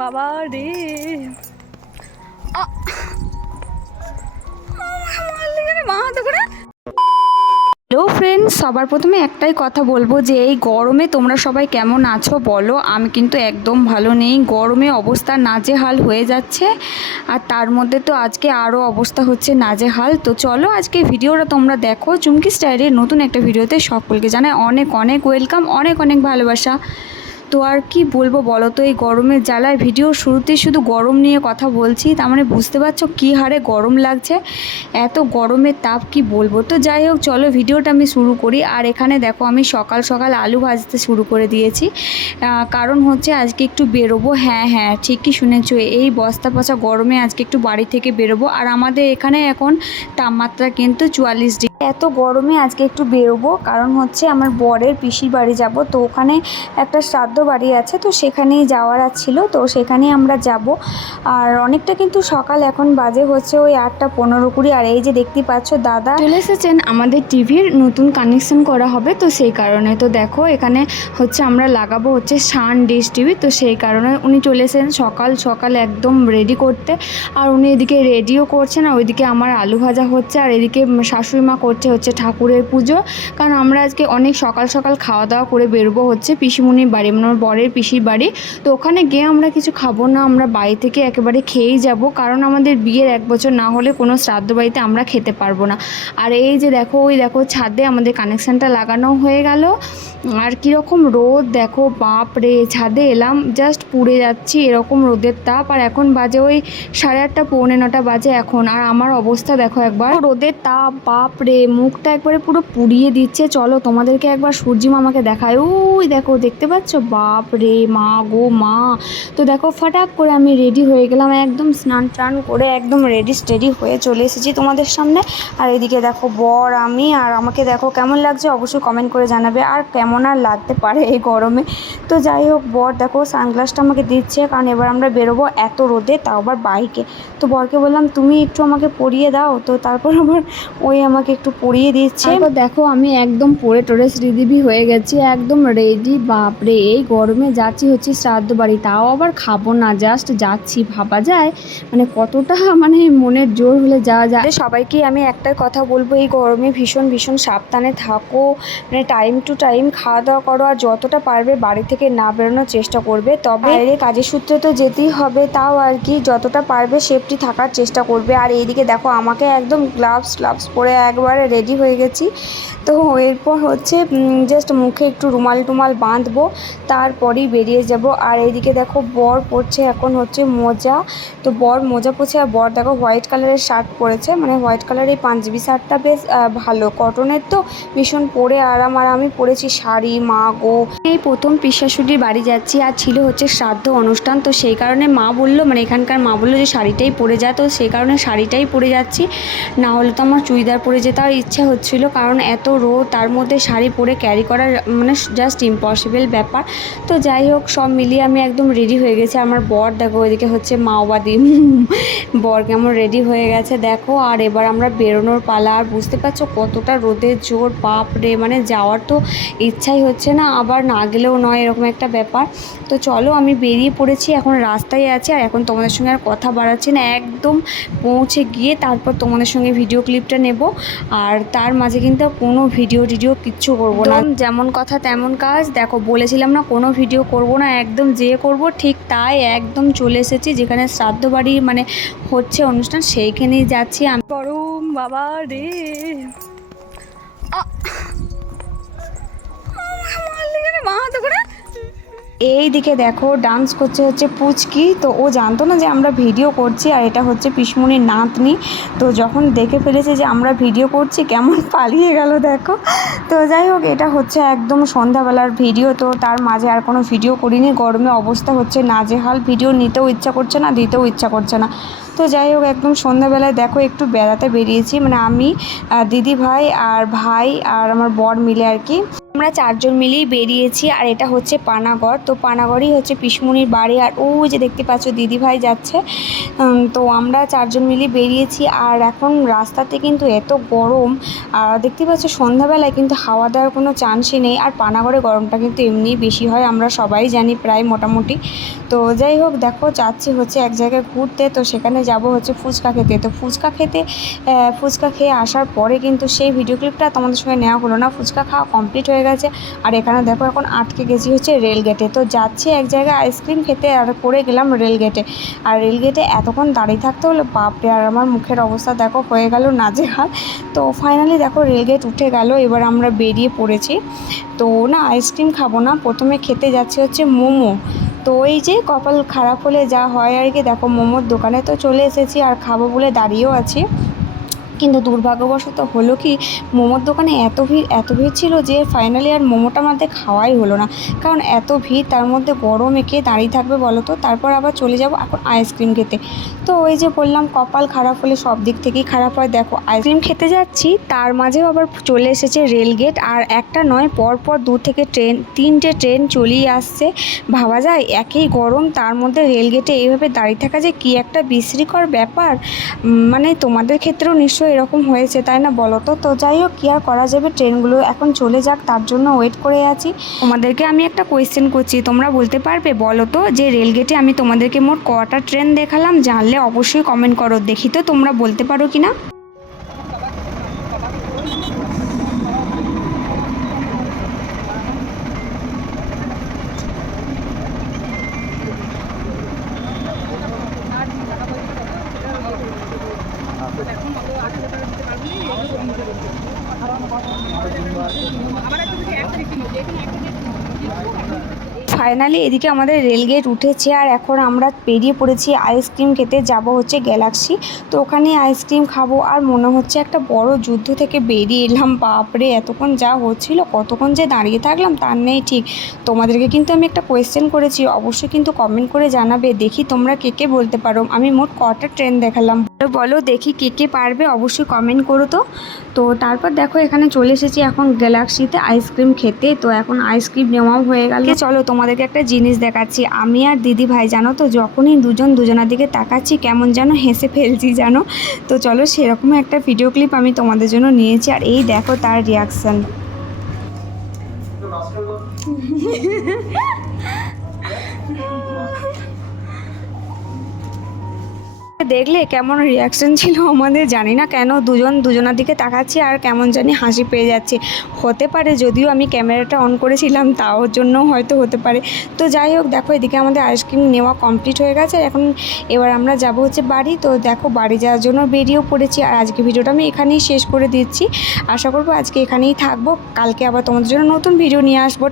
বাবা রে। Hello friends সবার প্রথমে একটাই কথা বলব যে এই গরমে তোমরা সবাই কেমন আছো বলো? আমি কিন্তু একদম ভালো নেই। গরমে অবস্থা নাজেহাল হয়ে যাচ্ছে আর তার মধ্যে তো আজকে আরও অবস্থা হচ্ছে নাজেহাল। তো চলো আজকে ভিডিওটা তোমরা দেখো। চুমকি স্টাইলের নতুন একটা ভিডিওতে সকলকে জানাই অনেক অনেক ওয়েলকাম অনেক অনেক ভালোবাসা। তো আর কি বলব বলো তো? এই গরমের জ্বালায় ভিডিও শুরুতেই শুধু গরম নিয়ে কথা বলছি। তার মানে বুঝতে পারছ কী হারে গরম লাগছে? এত গরমের তাপ কি বলব? তো যাই হোক, চলো ভিডিওটা আমি শুরু করি। আর এখানে দেখো আমি সকাল সকাল আলু ভাজতে শুরু করে দিয়েছি। কারণ হচ্ছে আজকে একটু বেরোবো। হ্যাঁ হ্যাঁ ঠিকই শুনেছো। এই বস্তা পচা গরমে আজকে একটু বাড়ি থেকে বেরোবো। আর আমাদের এখানে এখন তাপমাত্রা কিন্তু চুয়াল্লিশ ডিগ্রি এত গরমে আজকে একটু বেরোবো, কারণ হচ্ছে আমার বরের পিসির বাড়ি যাব। তো ওখানে একটা শ্রাদ্ধ বাড়ি আছে, তো সেখানেই যাওয়ার ছিল, তো সেখানেই আমরা যাব। আর অনেকটা কিন্তু সকাল, এখন বাজে হচ্ছে ওই আটটা পনেরো কুড়ি, আর এই যে দেখতে পাচ্ছ দাদা চলে এসেছেন আমাদের টিভির নতুন কানেকশন করা হবে, তো সেই কারণে। তো দেখো, এখানে হচ্ছে আমরা লাগাবো হচ্ছে সান ডিশ টিভি, তো সেই কারণে উনি চলে এসেছেন সকাল সকাল একদম রেডি করতে। আর উনি এদিকে রেডিও করছেন আর ওইদিকে আমার আলু ভাজা হচ্ছে, আর এদিকে শাশুড়ি মা করছে হচ্ছে ঠাকুরের পুজো। কারণ আমরা আজকে অনেক সকাল সকাল খাওয়া দাওয়া করে বেরোবো হচ্ছে পিসিমণির বাড়ি মানে আমার বরের পিসির বাড়ি। তো ওখানে গিয়ে আমরা কিছু খাব না, আমরা বাড়ি থেকে একেবারে খেয়েই যাব। কারণ আমাদের বিয়ের এক বছর না হলে কোনো শ্রাদ্ধ বাড়িতে আমরা খেতে পারব না। আর এই যে দেখো, ওই দেখো ছাদে আমাদের কানেকশানটা লাগানো হয়ে গেল। আর কীরকম রোদ, দেখো বাপ রে ছাদে এলাম জাস্ট পুড়ে যাচ্ছি, এরকম রোদের তাপ। আর এখন বাজে ওই সাড়ে আটটা, পৌনে নটা বাজে এখন। আর আমার অবস্থা দেখো একবার, রোদের তাপ বাপ রে মুখটা একবারে পুরো পুড়িয়ে দিচ্ছে। চলো তোমাদেরকে একবার সূর্যি মামাকে দেখায় ওই দেখো, দেখতে পাচ্ছ? বাপ রে, মা গো, মা। তো দেখো, ফাটাক করে আমি রেডি হয়ে গেলাম। একদম স্নান টান করে একদম রেডি স্টেডি হয়ে চলে এসেছি তোমাদের সামনে। আর এদিকে দেখো, বর, আমি আর আমাকে দেখো কেমন লাগছে অবশ্যই কমেন্ট করে জানাবে। আর কেমন আর লাগতে পারে এই গরমে। তো যাই হোক, বর দেখো সানগ্লাসটা আমাকে দিচ্ছে। কারণ এবার আমরা বেরোবো এত রোদে, তাও আবার বাইকে তো বরকে বললাম, তুমি একটু আমাকে পরিয়ে দাও। তো তারপর আবার ওই আমাকে একটু পরিয়ে দিচ্ছে দেখো আমি একদম পরে টরে শ্রীদেবী হয়ে গেছি একদম রেডি বাপরে এই গরমে যাচ্ছি হচ্ছে শ্রাদ্ধ বাড়ি। তাও আবার খাব না জাস্ট যাচ্ছি ভাবা যায়? মানে কতটা মানে মনের জোর হলে যাওয়া যায়? সবাইকে আমি একটাই কথা বলব এই গরমে ভীষণ ভীষণ সাবধানে থাকো। মানে টাইম টু টাইম খাওয়া দাওয়া করো আর যতটা পারবে বাড়ি থেকে না বেরোনোর চেষ্টা করবে। তবে বাইরে কাজের সূত্রে তো যেতেই হবে তাও আর কি যতটা পারবে সেফটি থাকার চেষ্টা করবে। আর এইদিকে দেখো আমাকে একদম গ্লাভস গ্লাভস পরে একবারে রেডি হয়ে গেছি। তো এরপর হচ্ছে জাস্ট মুখে একটু রুমাল টুমাল বাঁধবো, তারপরেই বেরিয়ে যাব। আর এইদিকে দেখো, বর পরছে এখন হচ্ছে মোজা। তো বর মোজা পড়ছে আর বর দেখো হোয়াইট কালারের শার্ট পরেছে। মানে হোয়াইট কালারের পাঞ্জাবি শার্টটা বেশ ভালো। কটনের তো ভীষণ পরে আরাম আর আমি পরেছি, শাড়ি, মা, গো। এই প্রথম পিসাশুটির বাড়ি যাচ্ছি আর ছিল হচ্ছে শ্রাদ্ধ অনুষ্ঠান। তো সেই কারণে মা বলল মানে এখানকার মা বলল যে শাড়িটাই পরে যা। তো সেই কারণে শাড়িটাই পরে যাচ্ছি। না হলে তো আমার চুড়িদার পরে যেতে আর ইচ্ছা হচ্ছিল, কারণ এত রোদ, তার মধ্যে শাড়ি পরে ক্যারি করার মানে জাস্ট ইম্পসিবল ব্যাপার। তো যাই হোক, সব মিলিয়ে আমি একদম রেডি হয়ে গেছি। আমার বর দেখো, ওইদিকে হচ্ছে মাওবাদী। বর কেমন রেডি হয়ে গেছে, দেখো। আর এবার আমরা বেরোনোর পালা। আর বুঝতে পারছ কতটা রোদের জোর, বাপ রে মানে যাওয়ার তো ইচ্ছাই হচ্ছে না, আবার না গেলেও নয়, এরকম একটা ব্যাপার। তো চলো, আমি বেরিয়ে পড়েছি, এখন রাস্তায় আছি। আর এখন তোমাদের সঙ্গে আর কথা বাড়াচ্ছি না। একদম পৌঁছে গিয়ে তারপর তোমাদের সঙ্গে ভিডিও ক্লিপটা নেব। আর তার মাঝে কিন্তু কোনো ভিডিও টিডিও কিচ্ছু করব না যেমন কথা তেমন কাজ দেখো বলেছিলাম না কোনো ভিডিও করব না একদম যে করব ঠিক তাই একদম চলে এসেছি যেখানে শ্রাদ্ধ বাড়ি মানে হচ্ছে অনুষ্ঠান সেইখানেই যাচ্ছি আমি গরম বাবা রে মা হাতে করে এই দিকে দেখো ডান্স করছে হচ্ছে পুচকি। তো ও জানতো না যে আমরা ভিডিও করছি, আর এটা হচ্ছে পিসমুনির নাতনি। তো যখন দেখে ফেলেছে যে আমরা ভিডিও করছি, কেমন পালিয়ে গেল দেখো। তো যাই হোক, এটা হচ্ছে একদম সন্ধ্যাবেলার ভিডিও তো তার মাঝে আর কোনো ভিডিও করিনি। গরমে অবস্থা হচ্ছে না নাজেহাল। ভিডিও নিতেও ইচ্ছা করছে না, দিতেও ইচ্ছা করছে না। তো যাই হোক, একদম সন্ধ্যাবেলায় দেখো, একটু বেড়াতে বেরিয়েছি। মানে আমি দিদি ভাই আর ভাই আর আমার বর মিলে আর কি। আমরা চারজন মিলেই বেরিয়েছি আর এটা হচ্ছে পানাগড়। তো পানাগড়ই হচ্ছে পিসমুনির বাড়ি আর ও যে দেখতে পাচ্ছ দিদিভাই যাচ্ছে। তো আমরা চারজন মিলে বেরিয়েছি আর এখন রাস্তাতে কিন্তু এত গরম, আর দেখতে পাচ্ছ সন্ধ্যাবেলায় কিন্তু হাওয়া দেওয়ার কোনো চান্সই নেই আর পানাগড়ে গরমটা কিন্তু এমনিই বেশি হয়, আমরা সবাই জানি প্রায় মোটামুটি। তো যাই হোক, দেখো যাচ্ছি হচ্ছে এক জায়গায় ঘুরতে, তো সেখানে যাব হচ্ছে ফুচকা খেতে। তো ফুচকা খেতে ফুচকা খেয়ে আসার পরে কিন্তু সেই ভিডিও ক্লিপটা তোমাদের সঙ্গে নেওয়া হলো না। ফুচকা খাওয়া কমপ্লিট হয়ে গেছে। আর এখানে দেখো এখন আটকে গেছি হচ্ছে রেল গেটে তো যাচ্ছি এক জায়গায় আইসক্রিম খেতে আর পড়ে গেলাম রেল গেটে আর রেল গেটে এতক্ষণ দাঁড়িয়ে থাকতে হলো, বাপরে আর আমার মুখের অবস্থা দেখো হয়ে গেল নাজেহাল। তো ফাইনালি দেখো রেল গেট উঠে গেল, এবার আমরা বেরিয়ে পড়েছি। তো না আইসক্রিম খাব না, প্রথমে খেতে যাচ্ছে হচ্ছে মোমো। তো এই যে কপাল খারাপ হলে যা হয় আর কি, দেখো মোমোর দোকানে তো চলে এসেছি আর খাব বলে দাঁড়িয়েও আছি। কিন্তু দুর্ভাগ্যবশত হলো কি, মোমোর দোকানে এত ভিড় এত ভিড় ছিল যে ফাইনালি আর মোমোটা আমাদের খাওয়াই হলো না। কারণ এত ভিড়, তার মধ্যে গরমে কে দাঁড়িয়ে থাকবে বলো তো, তারপর আবার চলে যাব এখন আইসক্রিম খেতে। তো ওই যে বললাম, কপাল খারাপ হলে সব দিক থেকেই খারাপ হয়। দেখো আইসক্রিম খেতে যাচ্ছি, তার মাঝেও আবার চলে এসেছে রেলগেট আর একটা নয়, পরপর দু থেকে ট্রেন তিনটে ট্রেন চলেই আসছে। ভাবা যায়, একই গরম, তার মধ্যে রেলগেটে এইভাবে দাঁড়িয়ে থাকা যে কী একটা বিশ্রীকর ব্যাপার। মানে তোমাদের ক্ষেত্রেও নিশ্চয়ই এরকম হয়েছে, তাই না বলো তো? তো যাই হোক, কী আর করা যাবে? ট্রেনগুলো এখন চলে যাক, তার জন্য ওয়েট করে আছি। তোমাদেরকে আমি একটা কোয়েশ্চেন করছি, তোমরা বলতে পারবে? বলো তো, যে রেলগেটে আমি তোমাদেরকে মোট কটা ট্রেন দেখালাম, জানলে অবশ্যই কমেন্ট করো। দেখি তো তোমরা বলতে পারো কি না ফাইনালি এদিকে আমাদের রেলগেট উঠেছে আর এখন আমরা পেরিয়ে পড়েছি আইসক্রিম খেতে। যাব হচ্ছে গ্যালাক্সি তো ওখানে আইসক্রিম খাব আর মনে হচ্ছে একটা বড় যুদ্ধ থেকে বেরিয়ে এলাম। বাপরে, এতক্ষণ যা হচ্ছিল, কতক্ষণ যে দাঁড়িয়ে থাকলাম তার নেই ঠিক। তোমাদেরকে কিন্তু আমি একটা কোয়েশ্চেন করেছি, অবশ্যই কিন্তু কমেন্ট করে জানাবে। দেখি তোমরা কে কে বলতে পারো। আমি মোট কটা ট্রেন দেখালাম। বলো, বলো দেখি কে কে পারবে অবশ্যই কমেন্ট করো তো। তো তারপর দেখো এখানে চলে এসেছি এখন গ্যালাক্সিতে আইসক্রিম খেতে। তো এখন আইসক্রিম নেওয়াও হয়ে গেল। চলো তোমাদেরকে একটা জিনিস দেখাচ্ছি। আমি আর দিদি ভাই জানো তো যখনই দুজন দুজনের দিকে তাকাচ্ছি কেমন যেন হেসে ফেলছি জানো? তো চলো সেরকম একটা ভিডিও ক্লিপ আমি তোমাদের জন্য নিয়েছি। আর এই দেখো তার রিয়াকশান দেখলে কেমন রিয়াকশন ছিল আমাদের জানি না কেন দুজন দুজনের দিকে তাকাচ্ছি আর কেমন জানি হাসি পেয়ে যাচ্ছে। হতে পারে যদিও আমি ক্যামেরাটা অন করেছিলাম, তাও জন্য হয়তো হতে পারে। তো যাই হোক, দেখো এদিকে আমাদের আইসক্রিম নেওয়া কমপ্লিট হয়ে গেছে। এখন এবার আমরা যাব হচ্ছে বাড়ি। তো দেখো বাড়ি যাওয়ার জন্য বেরিয়েও পড়েছি আর আজকে ভিডিওটা আমি এখানেই শেষ করে দিচ্ছি। আশা করব আজকে এখানেই থাকব। কালকে আবার তোমাদের জন্য নতুন ভিডিও নিয়ে আসব।